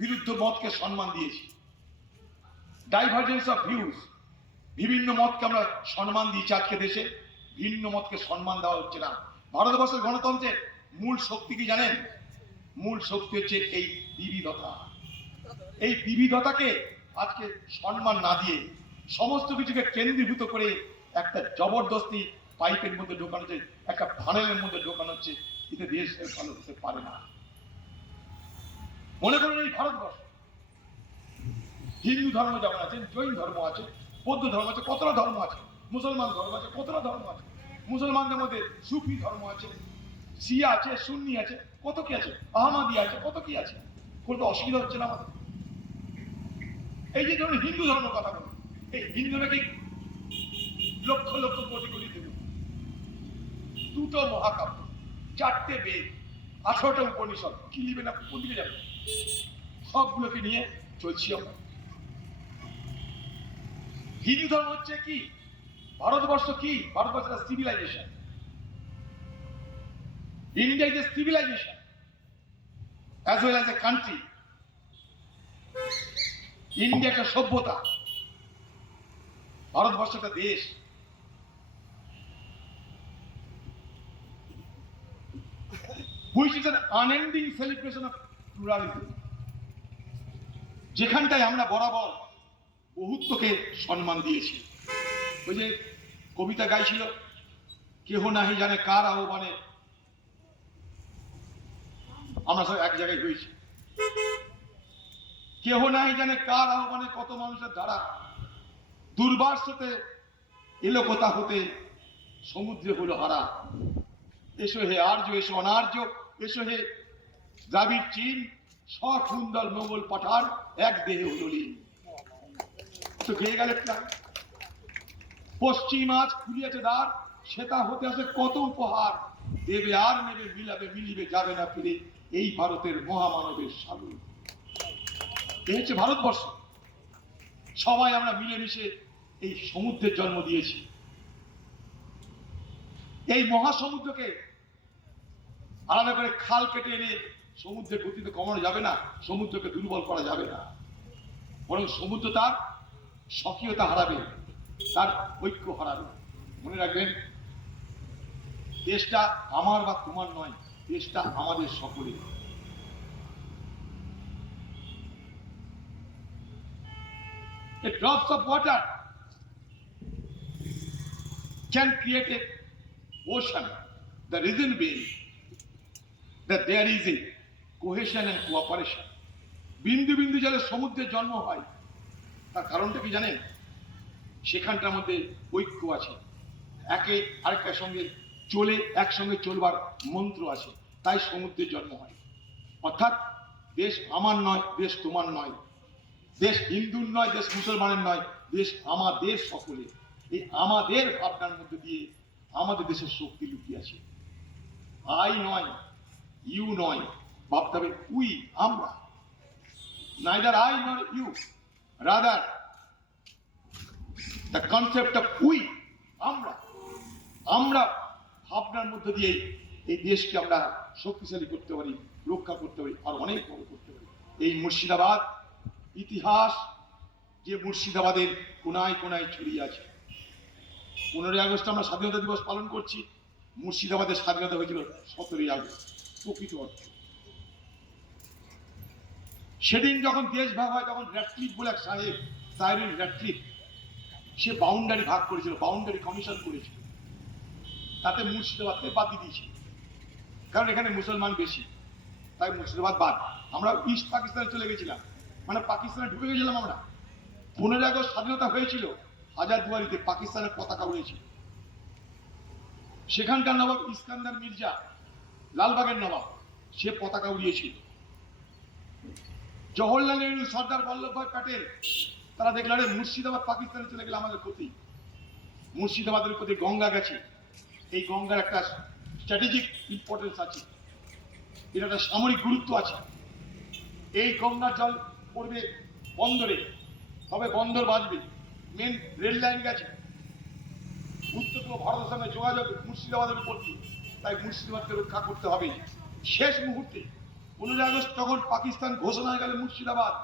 বিরুদ্ধ মতকে সম্মান দিয়েছি। ডাইভার্জেন্স অফ ভিউজ বিভিন্ন মতকে আমরা সম্মান দিয়েছি আজকে দেশে, ভিন্ন মতকে সম্মান দেওয়া হচ্ছে না। ভারতবর্ষের গণতন্ত্রের মূল শক্তি কি জানেন? মূল শক্তি হচ্ছে এই বিবিধতা। এই বিবিধতাকে আজকে সম্মান না দিয়ে সমস্ত কিছুকে কেন্দ্রীভূত করে একটা জবরদস্তি পাইপের মধ্যে ঢোকানো হচ্ছে, একটা ফানেলের মধ্যে ঢোকানো হচ্ছে, এতে দেশ ভালো হতে পারে না। মনে করেন এই ভারতবর্ষ। হিন্দু ধর্ম যেমন আছে, জৈন ধর্ম আছে, বৌদ্ধ ধর্ম আছে, কতটা ধর্ম আছে, মুসলমান ধর্ম আছে, কতটা ধর্ম আছে? মুসলমানদের মধ্যে সুফি ধর্ম আছে, শিয়া আছে, সুন্নি আছে, কত কি আছে? আহমাদি আছে, কত কি আছে? কোনো অসুবিধা হচ্ছে না আমাদের। এই যে ধরুন হিন্দু ধর্ম কথা বলো এই হিন্দু নাকি লক্ষ লক্ষ কোটি কোটি দেব? দুটো মহাকাব্য, চারটে বেদ আঠারোটা উপনিষদ। কি লিবে না কোন দিকে যাবে সবগুলোকে নিয়ে চলছি আমরা। হিন্দু ধর্ম হচ্ছে কি? ভারতবর্ষ কি? Bharatvarsha civilisation India is a civilisation as well as a country India একটা সভ্যতা। ভারতবর্ষ একটা দেশ। Which is unending celebration of pluralism যেখানটায় আমরা বরাবর বহুত্বকে সম্মান দিয়েছি। ওই যে কবিতা গাইছিল, কেহ নাহি জানে কার আহ্বানে। আমরা সব এক জায়গায় হয়েছি। কেহ নাহি জানে কার আহ্বানে কত মানুষের দ্বারা দুর্বাসতে এলো কোথা হতে সমুদ্রে হলো হারা। এসো হে আর্য, এসো অনার্য হে দ্রাবিড় চীন সখুন্দর মোগল পাঠান এক দেহে হলো তো পশ্চিম আজ খুলিয়াছে দ্বার সেটা হতে আসে কত উপহার। দেবে আর নেবে, মিলাবে, মিলিবে, যাবে না ফিরে এই ভারতের মহামানবের সাগর। এই হচ্ছে ভারতবর্ষ। সবাই আমরা মিলেমিশে এই সমুদ্রের জন্ম দিয়েছি। এই মহাসমুদ্রকে আলাদা করে খাল কেটে এনে সমুদ্রের গতিতে কমানো যাবে না, সমুদ্রকে দুর্বল করা যাবে না। বরং সমুদ্র তার স্বকীয়তা হারাবে, তার ঐক্য হারাবে। মনে রাখবেন, দেশটা আমার বা তোমার নয়, দেশটা আমাদের সকলের। A drops of water can create a ocean. The reason that there is a cohesion and cooperation. বিন্দু বিন্দু জলে সমুদ্রের জন্ম হয়। তার কারণটা কি জানেন? সেখানটার মধ্যে ঐক্য আছে। একে আরেকটার সঙ্গে চলে, একসঙ্গে চলবার মন্ত্র আছে। তাই সমুদ্রের জন্ম হয়। অর্থাৎ দেশ আমার নয়, দেশ তোমার নয়। দেশ হিন্দুর নয়, দেশ মুসলমানের নয়। দেশ আমাদের সকলে এই আমাদের ভাবনার মধ্যে দিয়ে আমাদের দেশের শক্তি লুকিয়ে আছে। আই নয়। ইউ নয়, ভাবতে হবে উই, আমরা। নাইদার আই নয় you rather the concept of we আমরা। আমরা ভাবনার মধ্যে দিয়ে এই দেশকে আমরা শক্তিশালী করতে পারি, রক্ষা করতে পারি, আর অনেক বড় করতে পারি। এই মুর্শিদাবাদ ইতিহাস যে মুর্শিদাবাদের কোনায় কোনায় ছড়িয়ে আছে। পনেরোই আগস্ট আমরা স্বাধীনতা দিবস পালন করছি, মুর্শিদাবাদের স্বাধীনতা হয়েছিল সতেরোই আগস্ট। প্রকৃত অর্থে। সেদিন যখন দেশ ভাগ হয়, তখন র্যাটক্লিফ বলে এক সাহেব সাহেবের র্যাটক্লিফ সে বাউন্ডারি ভাগ করেছিল বাউন্ডারি কমিশন করেছিল। তাতে মুর্শিদাবাদকে বাদ দিয়ে দিয়েছিল। কারণ এখানে মুসলমান বেশি, তাই মুর্শিদাবাদ বাদ। আমরা ইস্ট পাকিস্তানে চলে গেছিলাম। মানে পাকিস্তানে ঢুকে গেছিলাম আমরা। পনেরোই আগস্ট স্বাধীনতা হয়েছিল হাজার দুয়ারিতে পাকিস্তানের পতাকা উড়েছিল। সেখানকার নবাব ইস্কান্দার মির্জা লালবাগের নবাব, সে পতাকা উড়িয়েছিল। জওহরলাল নেহরু, সর্দার বল্লভভাই প্যাটেল, তারা দেখল আরে মুর্শিদাবাদ পাকিস্তানে চলে গেলে আমাদের ক্ষতি। মুর্শিদাবাদের প্রতি গঙ্গা গেছে। এই গঙ্গার একটা স্ট্র্যাটেজিক ইম্পর্টেন্স আছে। এর একটা সামরিক গুরুত্ব আছে। এই গঙ্গার জল পড়বে বন্দরে তবে বন্দর বাঁচবে মেন রেল লাইন গেছে। উত্তর পূর্ব ভারতের সঙ্গে যোগাযোগ মুর্শিদাবাদের উপর দিয়ে। তাই মুর্শিদাবাদকে রক্ষা করতে হবে। শেষ মুহূর্তে পনেরোই আগস্ট যখন পাকিস্তান ঘোষণা হয়ে গেল মুর্শিদাবাদ,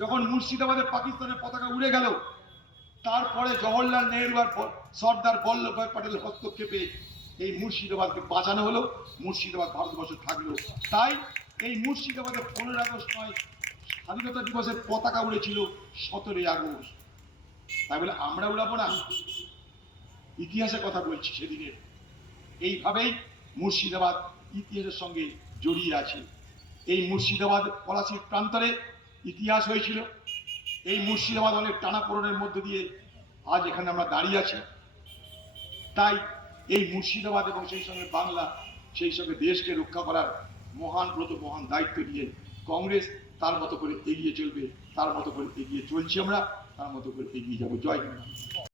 যখন মুর্শিদাবাদে পাকিস্তানের পতাকা উড়ে গেল, তারপরে জওহরলাল নেহরু আর সর্দার বল্লভভাই প্যাটেলের হস্তক্ষেপে এই মুর্শিদাবাদকে বাঁচানো হলো, মুর্শিদাবাদ ভারতবর্ষে থাকল। তাই এই মুর্শিদাবাদে পনেরোই আগস্ট নয়, স্বাধীনতা দিবসের পতাকা উড়েছিল সতেরোই আগস্ট। তাই বলে আমরা উড়াবো না। ইতিহাসের কথা বলছি সেদিনের এইভাবেই মুর্শিদাবাদ ইতিহাসের সঙ্গে জড়িয়ে আছে। এই মুর্শিদাবাদ পলাশির প্রান্তরে ইতিহাস হয়েছিল। এই মুর্শিদাবাদ অনেক টানাপোড়েনের মধ্য দিয়ে আজ এখানে আমরা দাঁড়িয়ে আছি। তাই এই মুর্শিদাবাদ এবং সেই সঙ্গে বাংলা, সেই সঙ্গে দেশকে রক্ষা করার মহান ব্রত, মহান দায়িত্ব নিয়ে কংগ্রেস তার মতো করে এগিয়ে চলবে, তার মতো করে এগিয়ে চলছি আমরা, তার মতো করে এগিয়ে যাব। জয় হিন্দ।